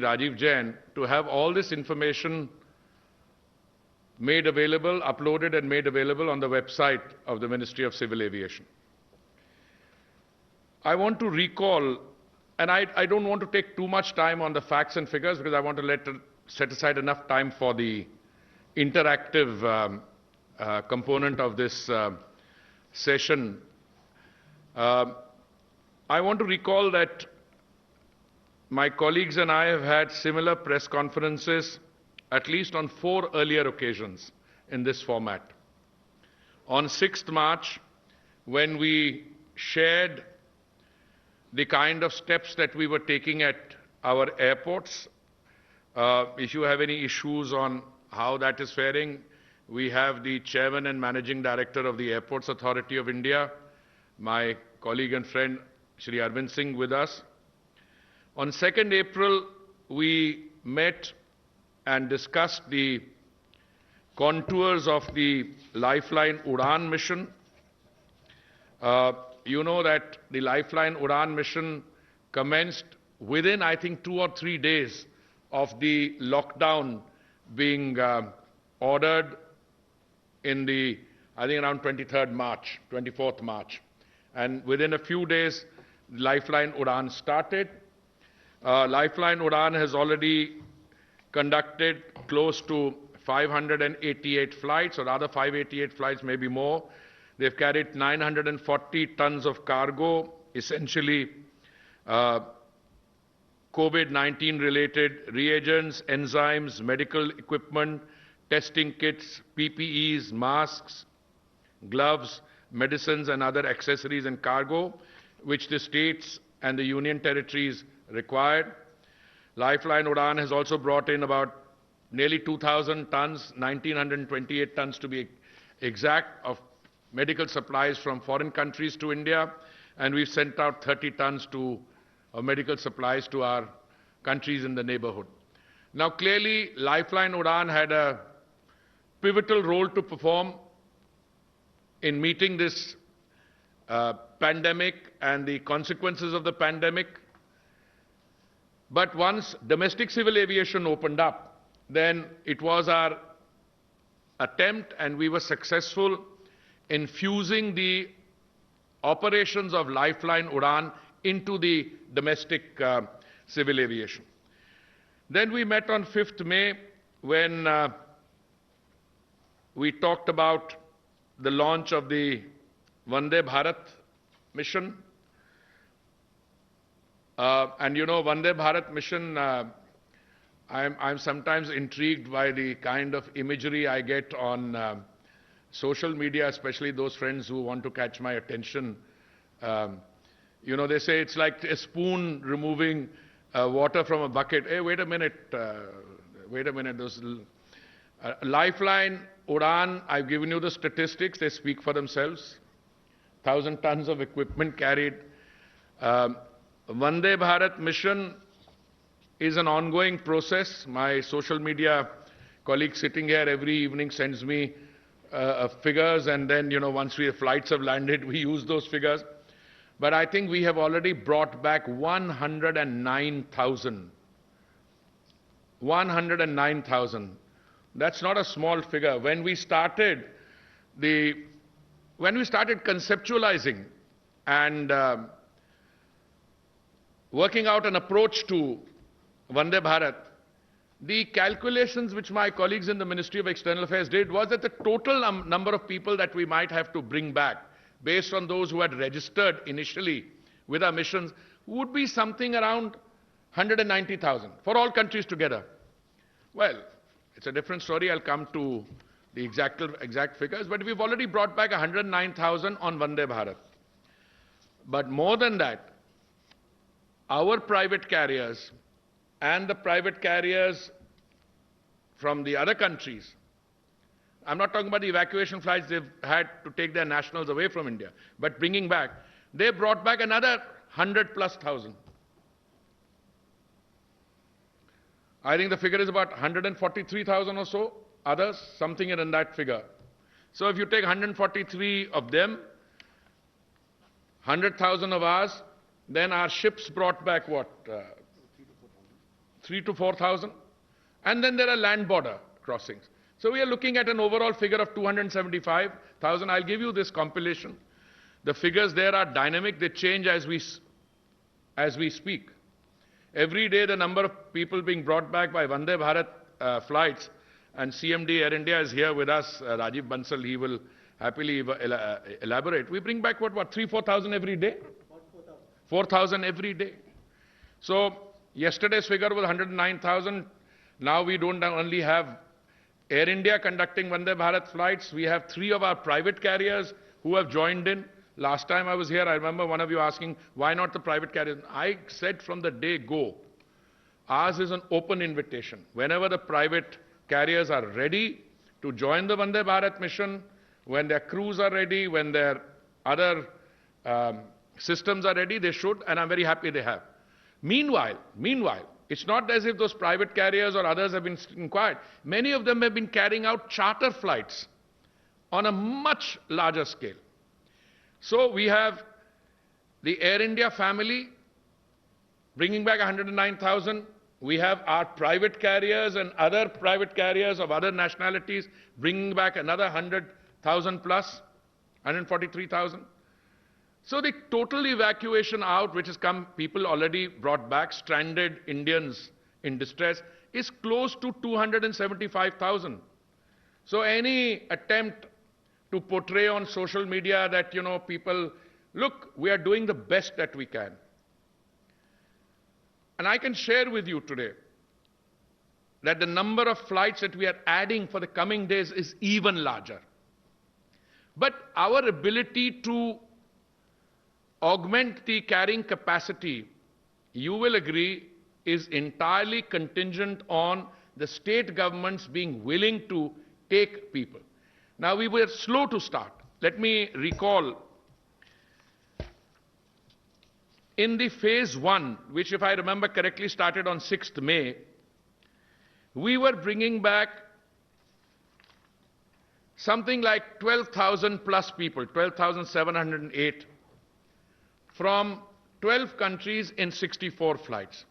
Rajiv Jain, to have all this information made available, uploaded and made available on the website of the Ministry of Civil Aviation. I want to recall, and I don't want to take too much time on the facts and figures because I want to set aside enough time for the interactive component of this session. I want to recall that my colleagues and I have had similar press conferences at least on 4 earlier occasions in this format. On 6th March, when we shared the kind of steps that we were taking at our airports, if you have any issues on how that is faring, we have the Chairman and Managing Director of the Airports Authority of India, my colleague and friend Shri Arvind Singh, with us. On 2nd April, we met and discussed the contours of the Lifeline Udan mission. You know that the Lifeline Udan mission commenced within, I think, 2 or 3 days of the lockdown being ordered in the, I think, around 23rd March, 24th March. And within a few days, Lifeline Udan started. Lifeline Udan has already conducted close to 588 flights, or rather 588 flights, maybe more. They've carried 940 tons of cargo, essentially COVID-19 related reagents, enzymes, medical equipment, testing kits, PPEs, masks, gloves, medicines and other accessories and cargo, which the states and the union territories required. Lifeline Udan has also brought in about nearly 2,000 tons, 1,928 tons to be exact, of medical supplies from foreign countries to India, and we've sent out 30 tons of medical supplies to our countries in the neighborhood. Now, clearly, Lifeline Udan had a pivotal role to perform in meeting this pandemic and the consequences of the pandemic. But once domestic civil aviation opened up, then it was our attempt, and we were successful in fusing the operations of Lifeline Udan into the domestic civil aviation. Then we met on 5th May when we talked about the launch of the Vande Bharat mission. And you know, Vande Bharat mission, I'm sometimes intrigued by the kind of imagery I get on social media, especially those friends who want to catch my attention. You know, they say it's like a spoon removing water from a bucket. Hey, wait a minute. Those Lifeline Udan, I've given you the statistics. They speak for themselves. 1,000 tons of equipment carried. Vande Bharat mission is an ongoing process. My social media colleague sitting here every evening sends me figures, and then, you know, once the flights have landed, we use those figures. But I think we have already brought back 109,000. 109,000. That's not a small figure. When we started conceptualizing and working out an approach to Vande Bharat, the calculations which my colleagues in the Ministry of External Affairs did was that the total number of people that we might have to bring back, based on those who had registered initially with our missions, would be something around 190,000 for all countries together. Well, it's a different story. I'll come to the exact figures, but we've already brought back 109,000 on Vande Bharat. But more than that, our private carriers and the private carriers from the other countries, I'm not talking about the evacuation flights they've had to take their nationals away from India, but bringing back, they brought back another 100,000+. I think the figure is about 143,000 or so, others, something in that figure. So if you take 143 of them, 100,000 of ours, then our ships brought back what? 3 to 4,000. And then there are land border crossings. So we are looking at an overall figure of 275,000. I'll give you this compilation. The figures there are dynamic. They change as we speak. Every day the number of people being brought back by Vande Bharat flights, and CMD Air India is here with us, Rajiv Bansal, he will happily elaborate. We bring back what 3,000-4,000 every day? 4,000 every day. So yesterday's figure was 109,000. Now we don't only have Air India conducting Vande Bharat flights, we have 3 of our private carriers who have joined in. Last time I was here, I remember one of you asking, why not the private carriers? I said from the day go, ours is an open invitation. Whenever the private carriers are ready to join the Vande Bharat mission, when their crews are ready, when their other systems are ready, they should, and I'm very happy they have. Meanwhile, it's not as if those private carriers or others have been inquired. Many of them have been carrying out charter flights on a much larger scale. So we have the Air India family bringing back 109,000. We have our private carriers and other private carriers of other nationalities bringing back another 100,000 plus, 143,000. So the total evacuation out, which has come, people already brought back, stranded Indians in distress, is close to 275,000. So any attempt to portray on social media that, people, look, we are doing the best that we can. And I can share with you today that the number of flights that we are adding for the coming days is even larger. But our ability to augment the carrying capacity, you will agree, is entirely contingent on the state governments being willing to take people. Now, we were slow to start. Let me recall, in the phase 1, which if I remember correctly started on 6th May, we were bringing back something like 12,000 plus people, 12,708, from 12 countries in 64 flights.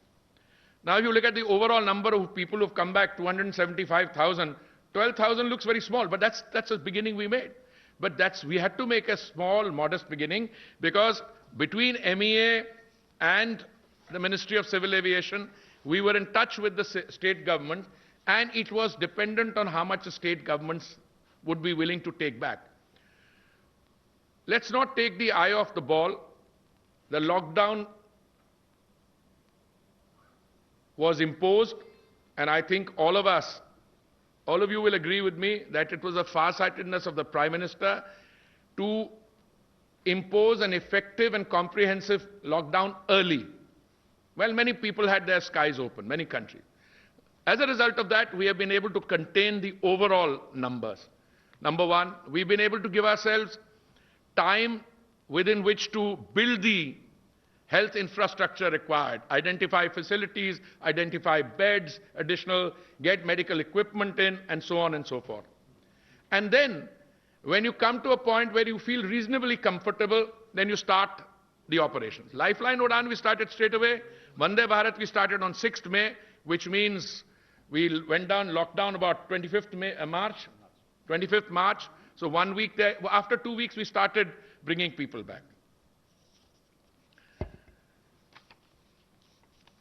Now, if you look at the overall number of people who've come back, 275,000, 12,000 looks very small, but that's a beginning we made. But we had to make a small, modest beginning, because between MEA and the Ministry of Civil Aviation, we were in touch with the state government, and it was dependent on how much the state governments would be willing to take back. Let's not take the eye off the ball. The lockdown was imposed, and I think all of you will agree with me that it was a farsightedness of the Prime Minister to impose an effective and comprehensive lockdown early. Well, many people had their skies open, many countries. As a result of that, we have been able to contain the overall numbers. Number one, we've been able to give ourselves time within which to build the health infrastructure required, identify facilities, identify beds, get medical equipment in, and so on and so forth. And then, when you come to a point where you feel reasonably comfortable, then you start the operations. Lifeline Udan we started straight away. Vande Bharat we started on 6th May, which means we went down, lockdown about 25th March. So 1 week there. After 2 weeks, we started bringing people back.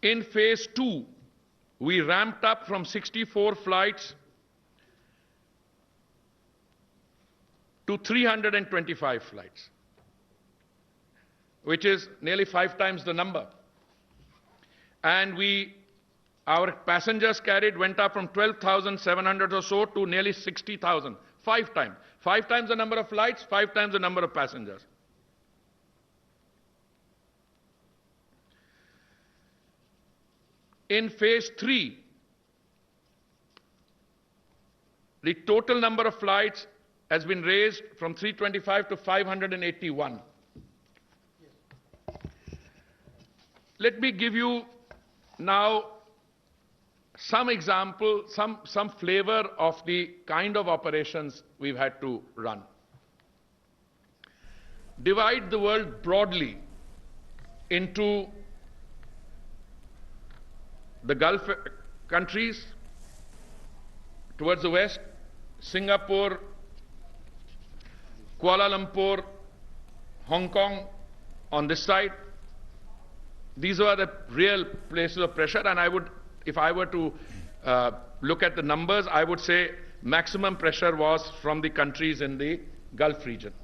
In phase 2, we ramped up from 64 flights to 325 flights, which is nearly 5 times the number. And our passengers carried went up from 12,700 or so to nearly 60,000, 5 times. 5 times the number of flights, 5 times the number of passengers. In phase 3, the total number of flights has been raised from 325 to 581. Let me give you now some example, some flavor of the kind of operations we've had to run. Divide the world broadly into the Gulf countries towards the west, Singapore, Kuala Lumpur, Hong Kong on this side. These are the real places of pressure, and I would, if I were to look at the numbers, I would say maximum pressure was from the countries in the Gulf region.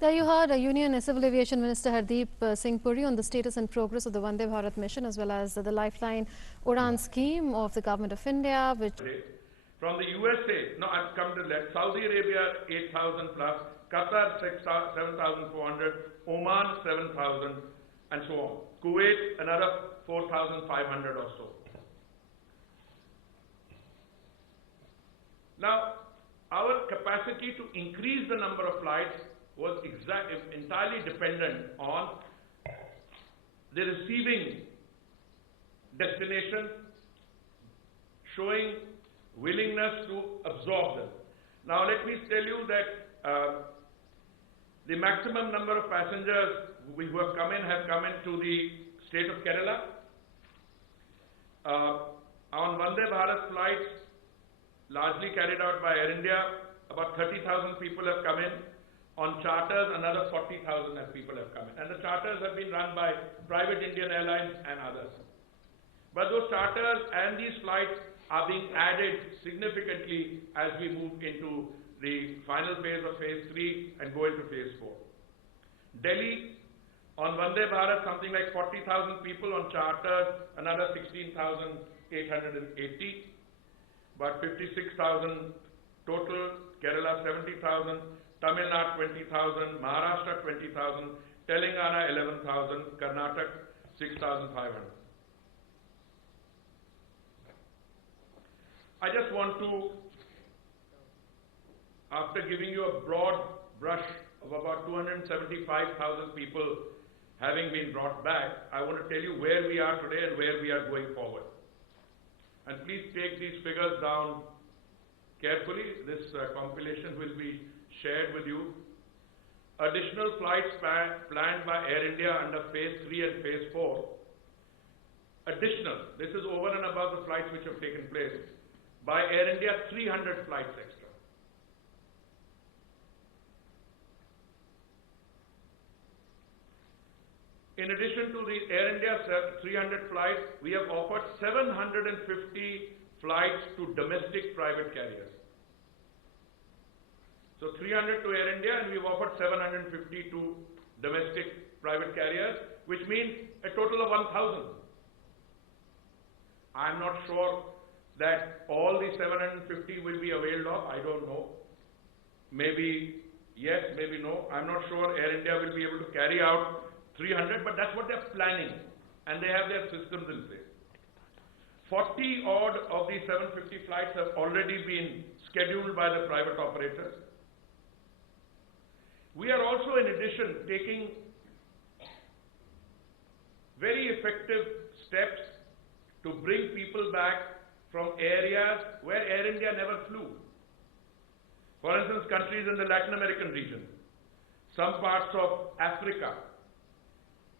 There you heard Union Civil Aviation Minister Hardeep Singh Puri on the status and progress of the Vande Bharat mission, as well as the Lifeline Udan scheme of the Government of India, which... From the USA, no, I've come to that. Saudi Arabia, 8,000 plus, Qatar, 7,400, Oman, 7,000, and so on. Kuwait, another 4,500 or so. Now, our capacity to increase the number of flights was entirely dependent on the receiving destination showing willingness to absorb them. Now, let me tell you that the maximum number of passengers who have come in to the state of Kerala. On Vande Bharat flights, largely carried out by Air India, about 30,000 people have come in. On charters, another 40,000 people have come in. And the charters have been run by private Indian airlines and others. But those charters and these flights are being added significantly as we move into the final phase of phase 3 and go into phase 4. Delhi, on Vande Bharat, something like 40,000 people. On charters, another 16,880. About 56,000 total. Kerala, 70,000. Tamil Nadu, 20,000. Maharashtra, 20,000. Telangana, 11,000. Karnataka, 6,500. I just want to, after giving you a broad brush of about 275,000 people having been brought back, I want to tell you where we are today and where we are going forward. And please take these figures down carefully. This compilation will be shared with you. Additional flights planned by Air India under phase 3 and phase 4. Additional, this is over and above the flights which have taken place. By Air India, 300 flights extra. In addition to the Air India 300 flights, we have offered 750 flights to domestic private carriers. So 300 to Air India, and we've offered 750 to domestic private carriers, which means a total of 1,000. I'm not sure that all the 750 will be availed of. I don't know. Maybe yes, maybe no. I'm not sure Air India will be able to carry out 300, but that's what they're planning, and they have their systems in place. 40 odd of these 750 flights have already been scheduled by the private operators. We are also, in addition, taking very effective steps to bring people back from areas where Air India never flew. For instance, countries in the Latin American region, some parts of Africa.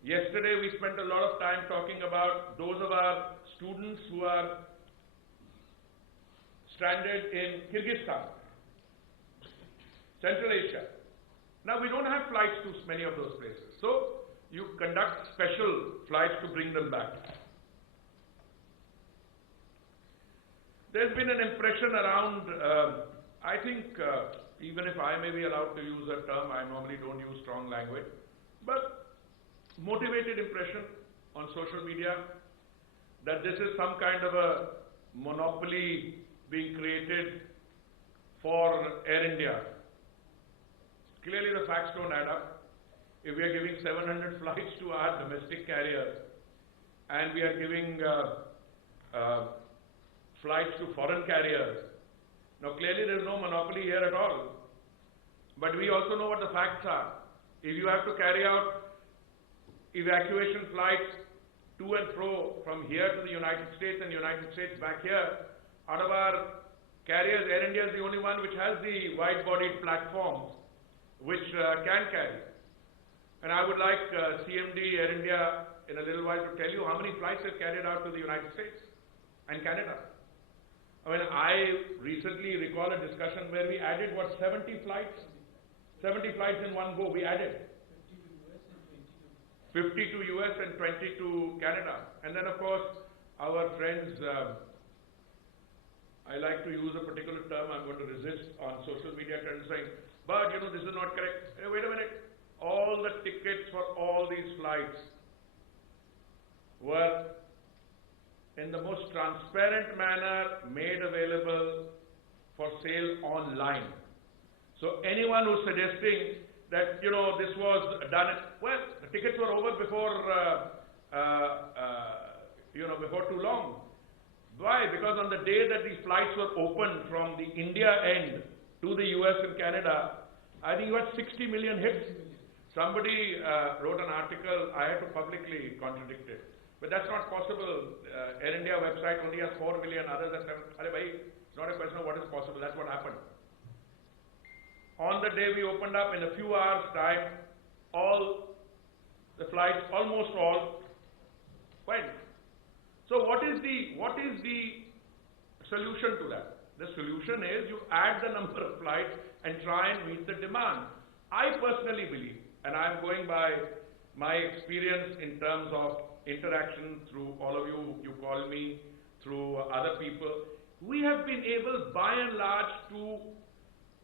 Yesterday we spent a lot of time talking about those of our students who are stranded in Kyrgyzstan, Central Asia. Now we don't have flights to many of those places, so you conduct special flights to bring them back. There's been an impression around, I think, even if I may be allowed to use that term, I normally don't use strong language, but motivated impression on social media that this is some kind of a monopoly being created for Air India. Clearly the facts don't add up. If we are giving 700 flights to our domestic carriers and we are giving flights to foreign carriers, now clearly there is no monopoly here at all. But we also know what the facts are. If you have to carry out evacuation flights to and fro from here to the United States and United States back here, out of our carriers, Air India is the only one which has the wide-bodied platforms which can carry. And I would like CMD Air India in a little while to tell you how many flights have carried out to the United States and Canada. I mean, I recently recall a discussion where we added, what, 70 flights? 70 flights in one go, we added. 50 to US and 20 to Canada. And then, of course, our friends, I like to use a particular term, I'm going to resist on social media trends saying, but, this is not correct. Hey, wait a minute. All the tickets for all these flights were in the most transparent manner made available for sale online. So anyone who's suggesting that, this was done, well, the tickets were over before, before too long. Why? Because on the day that these flights were opened from the India end to the US and Canada, I think you had 60 million hits. Somebody wrote an article, I had to publicly contradict it. But that's not possible. Air India website only has 4 million, others have 7. It's not a question of what is possible, that's what happened. On the day we opened up, in a few hours' time, all the flights, almost all, went. So what is the solution to that? The solution is you add the number of flights and try and meet the demand. I personally believe, and I'm going by my experience in terms of interaction through all of you, you call me, through other people, we have been able by and large to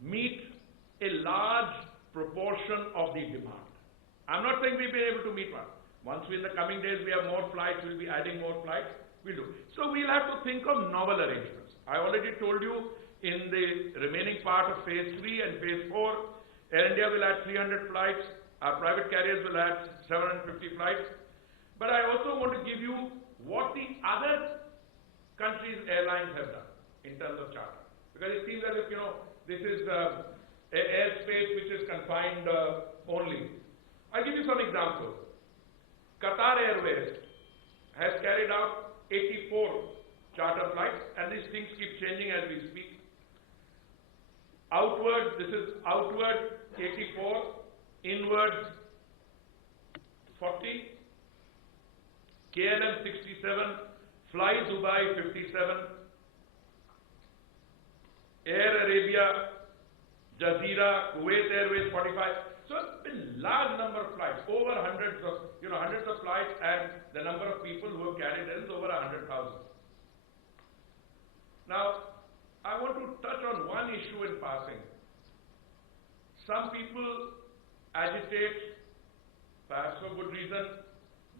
meet a large proportion of the demand. I'm not saying we've been able to meet one. Once in the coming days we have more flights, we'll be adding more flights, we'll do. So we'll have to think of novel arrangements. I already told you in the remaining part of phase 3 and phase 4, Air India will add 300 flights, our private carriers will add 750 flights. But I also want to give you what the other countries' airlines have done in terms of charter. Because it seems as if, this is airspace which is confined only. I'll give you some examples. Qatar Airways has carried out 84 charter flights, and these things keep changing as we speak. Outward, this is outward 84, inward 40, KLM 67, Fly Dubai 57, Air Arabia, Jazeera, Kuwait Airways 45. So a large number of flights, over hundreds of flights, and the number of people who have carried is over 100,000. Now, I want to touch on one issue in passing. Some people agitate, perhaps for good reason,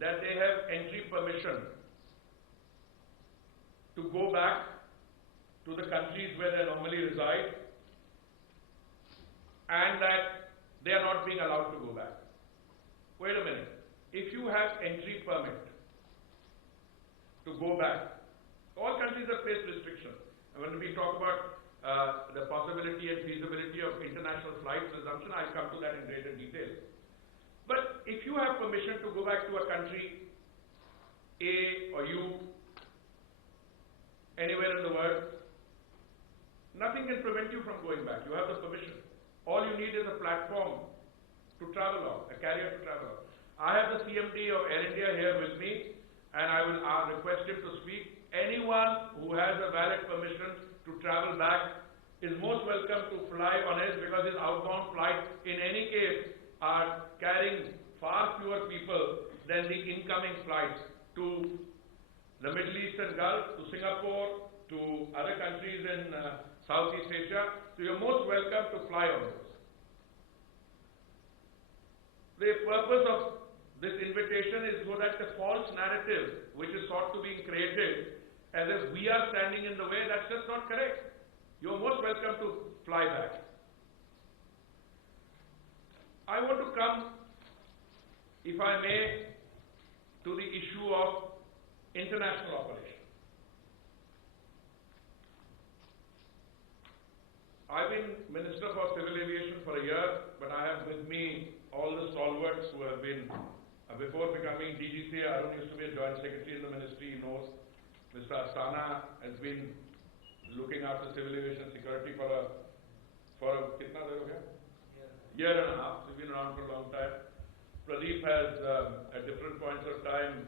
that they have entry permission to go back to the countries where they normally reside, and that they are not being allowed to go back. Wait a minute. If you have entry permit to go back, all countries have faced restrictions. And when we talk about the possibility and feasibility of international flight resumption, I'll come to that in greater detail. But if you have permission to go back to a country, A or U, anywhere in the world, nothing can prevent you from going back. You have the permission. All you need is a platform to travel on, a carrier to travel on. I have the CMD of Air India here with me, and I will request him to speak. Anyone who has a valid permission to travel back is most welcome to fly on it, because his outbound flights, in any case, are carrying far fewer people than the incoming flights to the Middle East and Gulf, to Singapore, to other countries in Southeast Asia. So you're most welcome to fly on those. The purpose of this invitation is so that the false narrative which is sought to be created as if we are standing in the way, that's just not correct. You're most welcome to fly back. I want to come, if I may, to the issue of international operations. I've been Minister for Civil Aviation for a year, but I have with me all the stalwarts who have been, before becoming DGCA, Arun used to be a Joint Secretary in the Ministry, he knows. Mr. Asana has been looking after civil aviation security for a year and a half. He's been around for a long time. Pradeep has, at different points of time,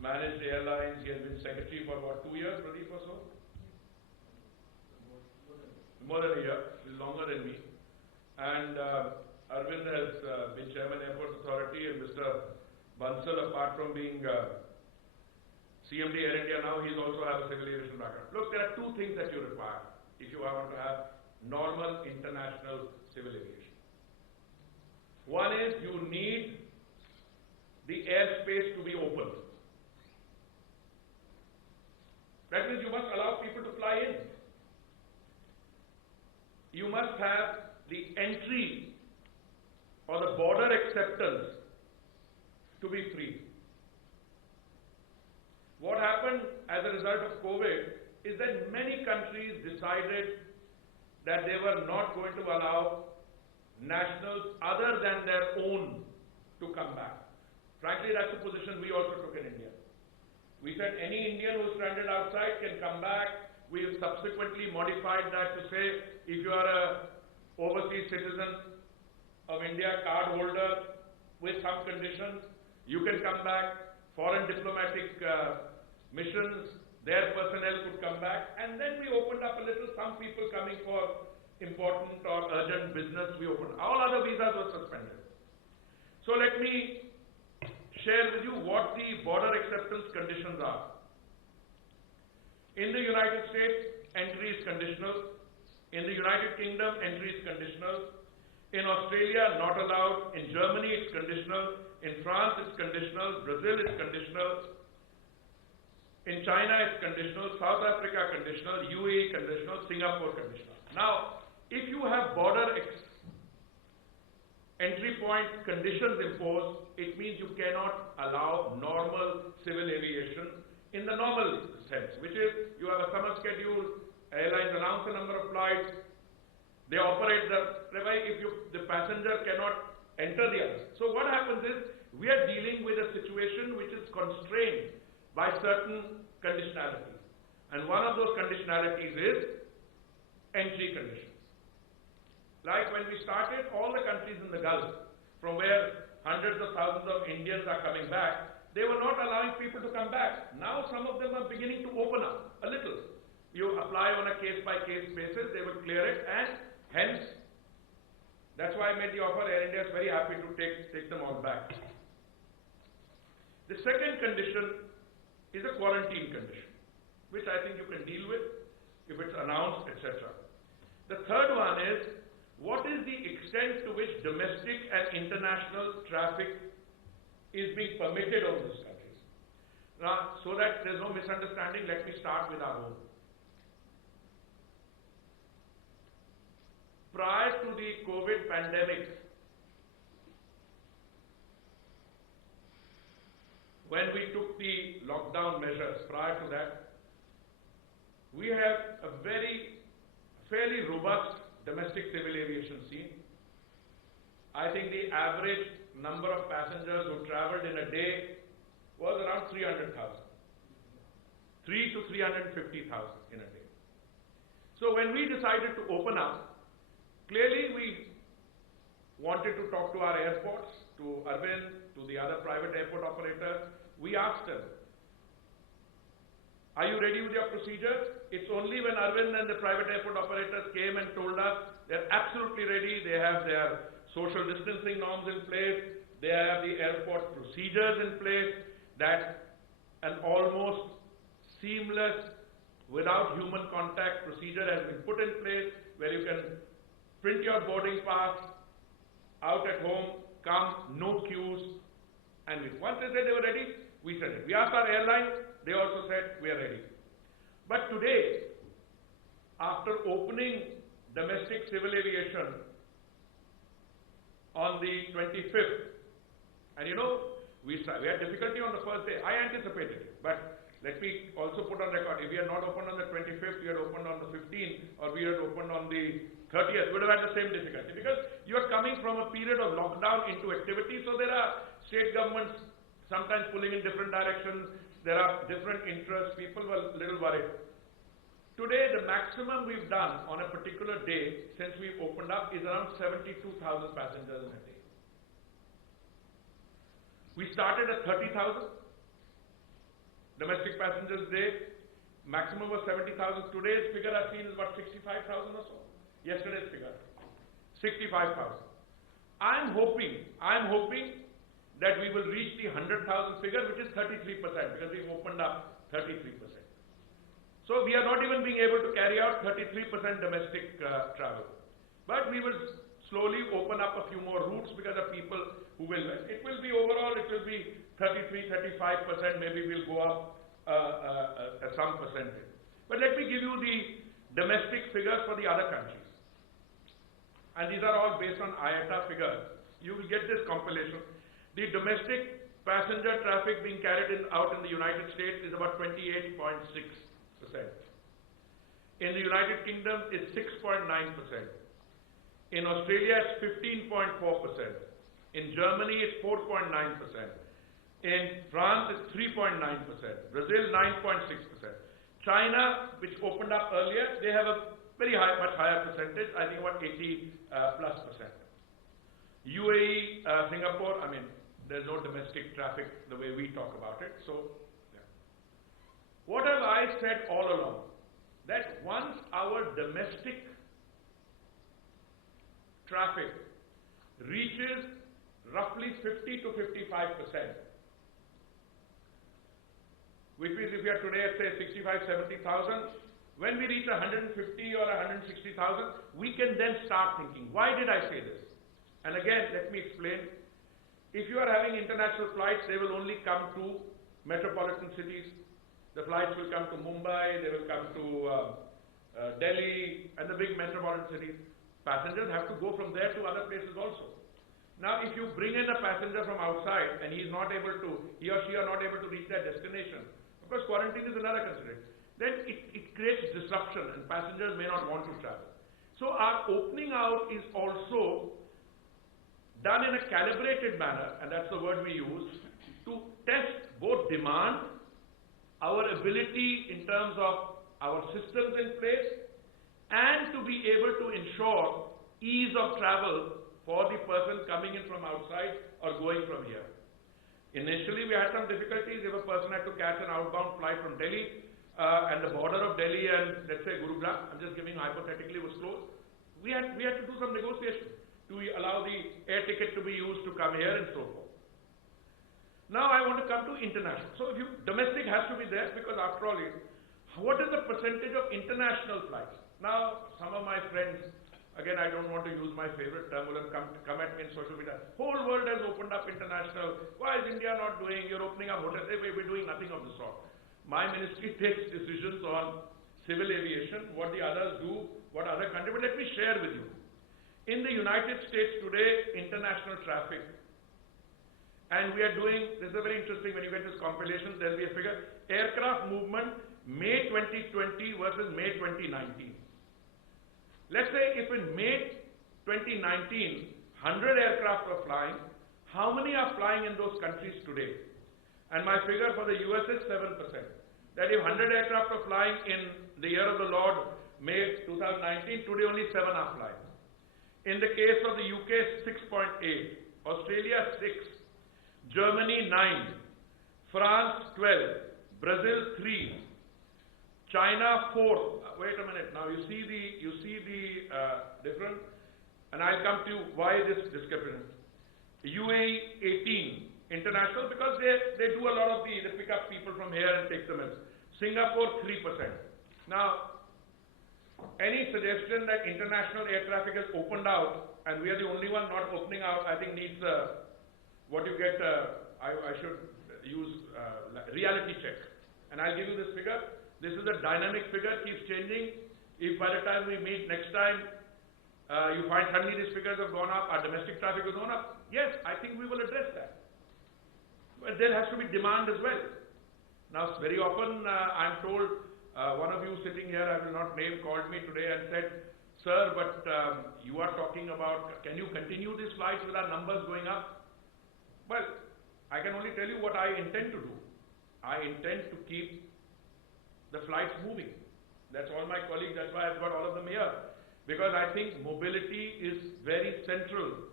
managed airlines. He has been secretary for about 2 years, Pradeep, or so? More than a year. He's longer than me. And Arvind has been chairman Airports Authority, and Mr. Bansal, apart from being CMD Air India now, he's also has a civil aviation background. Look, there are two things that you require if you want to have normal international civil aviation. One is you need the airspace to be open. That means you must allow people to fly in. You must have the entry or the border acceptance to be free. What happened as a result of COVID is that many countries decided that they were not going to allow nationals other than their own to come back. Frankly, that's the position we also took in India. We said any Indian who's stranded outside can come back. We have subsequently modified that to say if you are a overseas citizen of India, card holder with some conditions, you can come back. Foreign diplomatic missions, their personnel could come back. And then we opened up a little, some people coming for important or urgent business, we opened. All other visas were suspended. So let me share with you what the border acceptance conditions are. In the United States, entry is conditional. In the United Kingdom, entry is conditional. In Australia, not allowed. In Germany, it's conditional. In France, it's conditional. Brazil, it's conditional. In China, it's conditional. South Africa, conditional. UAE, conditional. Singapore, conditional. Now, if you have border entry point conditions imposed, it means you cannot allow normal civil aviation in the normal sense, which is you have a summer schedule, airlines announce a number of flights, they operate the passenger cannot enter the other. So what happens is, we are dealing with a situation which is constrained by certain conditionalities. And one of those conditionalities is entry conditions. Like when we started, all the countries in the Gulf, from where hundreds of thousands of Indians are coming back, they were not allowing people to come back. Now some of them are beginning to open up a little. You apply on a case-by-case basis, they will clear it, and hence, that's why I made the offer. Air India is very happy to take them all back. The second condition is a quarantine condition, which I think you can deal with if it's announced, etc. The third one is, what is the extent to which domestic and international traffic is being permitted over these countries? Now, so that there's no misunderstanding, let me start with our own. Prior to the COVID pandemic, when we took the lockdown measures, prior to that, we have a fairly robust domestic civil aviation scene. I think the average number of passengers who traveled in a day was around 300,000. 3 to 350,000 in a day. So when we decided to open up, clearly we wanted to talk to our airports, to Arvind, to the other private airport operators. We asked them, are you ready with your procedures? It's only when Arvind and the private airport operators came and told us they're absolutely ready, they have their social distancing norms in place, they have the airport procedures in place, that an almost seamless, without human contact procedure has been put in place, where you can print your boarding pass, out at home, come, no queues, and once they said they were ready, we said it. We asked our airlines, they also said we are ready. But today, after opening domestic civil aviation on the 25th, and you know, we had difficulty on the first day. I anticipated it, but let me also put on record, if we had not opened on the 25th, we had opened on the 15th, or we had opened on the 30th, we would have had the same difficulty, because you are coming from a period of lockdown into activity, so there are state governments sometimes pulling in different directions, there are different interests, people were a little worried. Today, the maximum we've done on a particular day since we've opened up is around 72,000 passengers in a day. We started at 30,000 domestic passengers a day. Maximum was 70,000. Today's figure I've seen is about 65,000 or so. Yesterday's figure, 65,000. I'm hoping that we will reach the 100,000 figure, which is 33%, because we've opened up 33%. So we are not even being able to carry out 33% domestic travel. But we will slowly open up a few more routes because of people who will. It will be overall, it will be 33, 35%, maybe we'll go up some percentage. But let me give you the domestic figures for the other countries. And these are all based on IATA figures. You will get this compilation. The domestic passenger traffic being carried out in the United States is about 28.6%. In the United Kingdom, it's 6.9%. In Australia, it's 15.4%. In Germany, it's 4.9%. In France, it's 3.9%. Brazil, 9.6%. China, which opened up earlier, they have a very high, much higher percentage, I think about 80 plus percent. UAE, Singapore, I mean, there's no domestic traffic the way we talk about it. So, yeah. What have I said all along? That once our domestic traffic reaches roughly 50 to 55%, which means if we are today at say 65, 70,000, when we reach 150 or 160,000, we can then start thinking, why did I say this? And again, let me explain. If you are having international flights, they will only come to metropolitan cities. The flights will come to Mumbai, they will come to Delhi, and the big metropolitan cities. Passengers have to go from there to other places also. Now, if you bring in a passenger from outside and he or she are not able to reach their destination, of course, quarantine is another consideration. Then it creates disruption and passengers may not want to travel. So our opening out is also done in a calibrated manner, and that's the word we use, to test both demand, our ability in terms of our systems in place, and to be able to ensure ease of travel for the person coming in from outside or going from here. Initially, we had some difficulties. If a person had to catch an outbound flight from Delhi, and the border of Delhi and, let's say, Gurugram, I'm just giving hypothetically, was closed, we had to do some negotiation to allow the air ticket to be used to come here and so forth. Now I want to come to international. So domestic has to be there because after all, what is the percentage of international flights? Now, some of my friends, again, I don't want to use my favorite term, will come at me in social media. Whole world has opened up international. Why is India not doing? You're opening up hotels. We're doing nothing of the sort. My ministry takes decisions on civil aviation, what the others do, what other countries. But let me share with you. In the United States today, international traffic, and we are doing, this is very interesting when you get this compilation, there will be a figure, aircraft movement, May 2020 versus May 2019. Let's say if in May 2019, 100 aircraft were flying, how many are flying in those countries today? And my figure for the US is 7%. That if 100 aircraft are flying in the year of the Lord, May 2019, today only 7 are flying. In the case of the UK, 6.8, Australia 6, Germany 9, France 12, Brazil 3, China 4. Wait a minute. Now you see the difference, and I'll come to why this discrepancy. UAE 18. International, because they do a lot of they pick up people from here and take them in. Singapore 3%. Now, any suggestion that international air traffic has opened out and we are the only one not opening out, I think needs what you get, I should use reality check. And I'll give you this figure. This is a dynamic figure, keeps changing. If by the time we meet next time, you find suddenly these figures have gone up, our domestic traffic has gone up, yes, I think we will address that. But there has to be demand as well. Now, very often I'm told, one of you sitting here, I will not name, called me today and said, sir, but you are talking about, can you continue these flights with our numbers going up? Well, I can only tell you what I intend to do. I intend to keep the flights moving. That's all my colleagues, that's why I've got all of them here. Because I think mobility is very central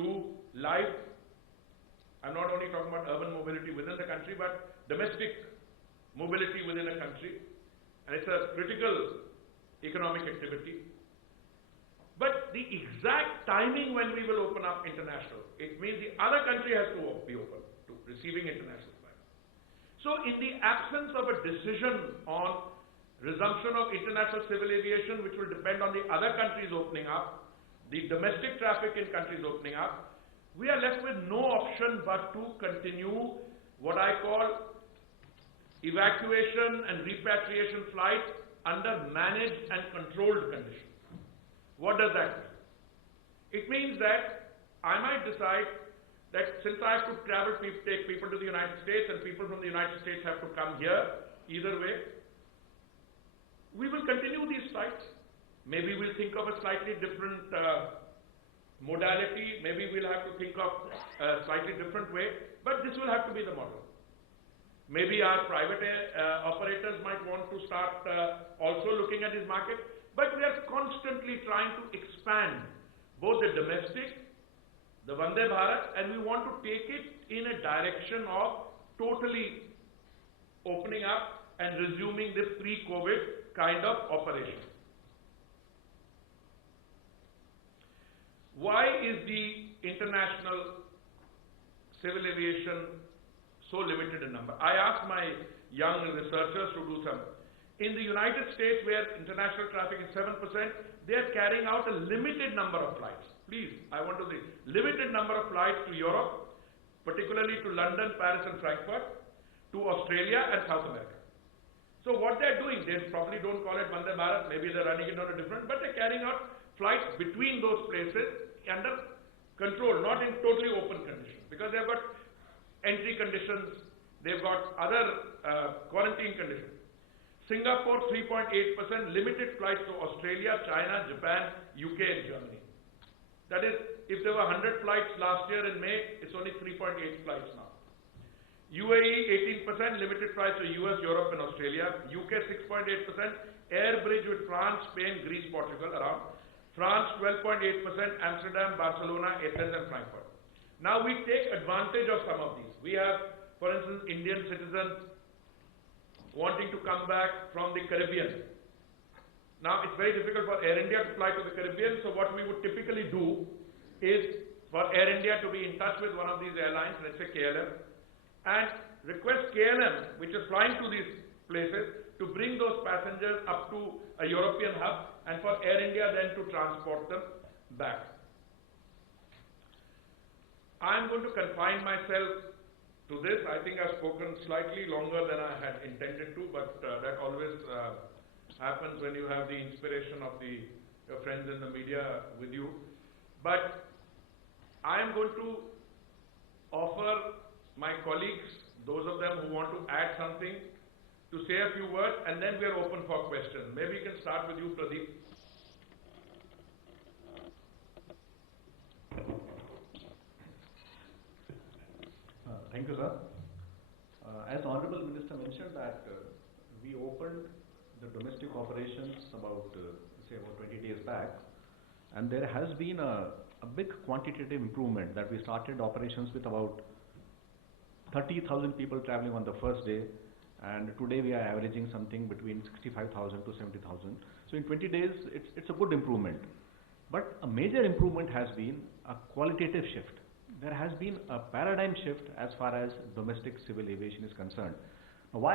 to life. I'm not only talking about urban mobility within the country, but domestic mobility within a country. And it's a critical economic activity. But the exact timing when we will open up international, it means the other country has to be open to receiving international flights. So in the absence of a decision on resumption of international civil aviation, which will depend on the other countries opening up, the domestic traffic in countries opening up, we are left with no option but to continue what I call evacuation and repatriation flights under managed and controlled conditions. What does that mean? It means that I might decide that since I have to travel, take people to the United States and people from the United States have to come here, either way, we will continue these flights. Maybe we'll think of a slightly different modality, maybe we'll have to think of a slightly different way, but this will have to be the model. Maybe our private operators might want to start also looking at this market. But we are constantly trying to expand both the domestic, the Vande Bharat, and we want to take it in a direction of totally opening up and resuming this pre-COVID kind of operation. Why is the international civil aviation so limited in number? I asked my young researchers to do some. In the United States, where international traffic is 7%, they are carrying out a limited number of flights. Please, I want to say, limited number of flights to Europe, particularly to London, Paris and Frankfurt, to Australia and South America. So what they're doing, they probably don't call it Vande Bharat, maybe they're running it on a different, but they're carrying out flights between those places under control, not in totally open conditions, because they've got entry conditions, they've got other quarantine conditions. Singapore 3.8%, limited flights to Australia, China, Japan, UK and Germany. That is, if there were 100 flights last year in May, it's only 3.8 flights now. UAE 18%, limited flights to US, Europe and Australia. UK 6.8%, air bridge with France, Spain, Greece, Portugal around. France 12.8%, Amsterdam, Barcelona, Athens and Frankfurt. Now we take advantage of some of these. We have, for instance, Indian citizens wanting to come back from the Caribbean. Now it's very difficult for Air India to fly to the Caribbean, so what we would typically do is for Air India to be in touch with one of these airlines, let's say KLM, and request KLM, which is flying to these places, to bring those passengers up to a European hub, and for Air India then to transport them back. I'm going to confine myself to this. I think I've spoken slightly longer than I had intended to, but that always happens when you have the inspiration of your friends in the media with you. But I am going to offer my colleagues, those of them who want to add something, to say a few words, and then we are open for questions. Maybe we can start with you, Pradeep. Thank you, sir. As Honorable Minister mentioned that we opened the domestic operations about 20 days back, and there has been a big quantitative improvement that we started operations with about 30,000 people traveling on the first day, and today we are averaging something between 65,000 to 70,000. So in 20 days, it's a good improvement. But a major improvement has been a qualitative shift. There has been a paradigm shift as far as domestic civil aviation is concerned. Why?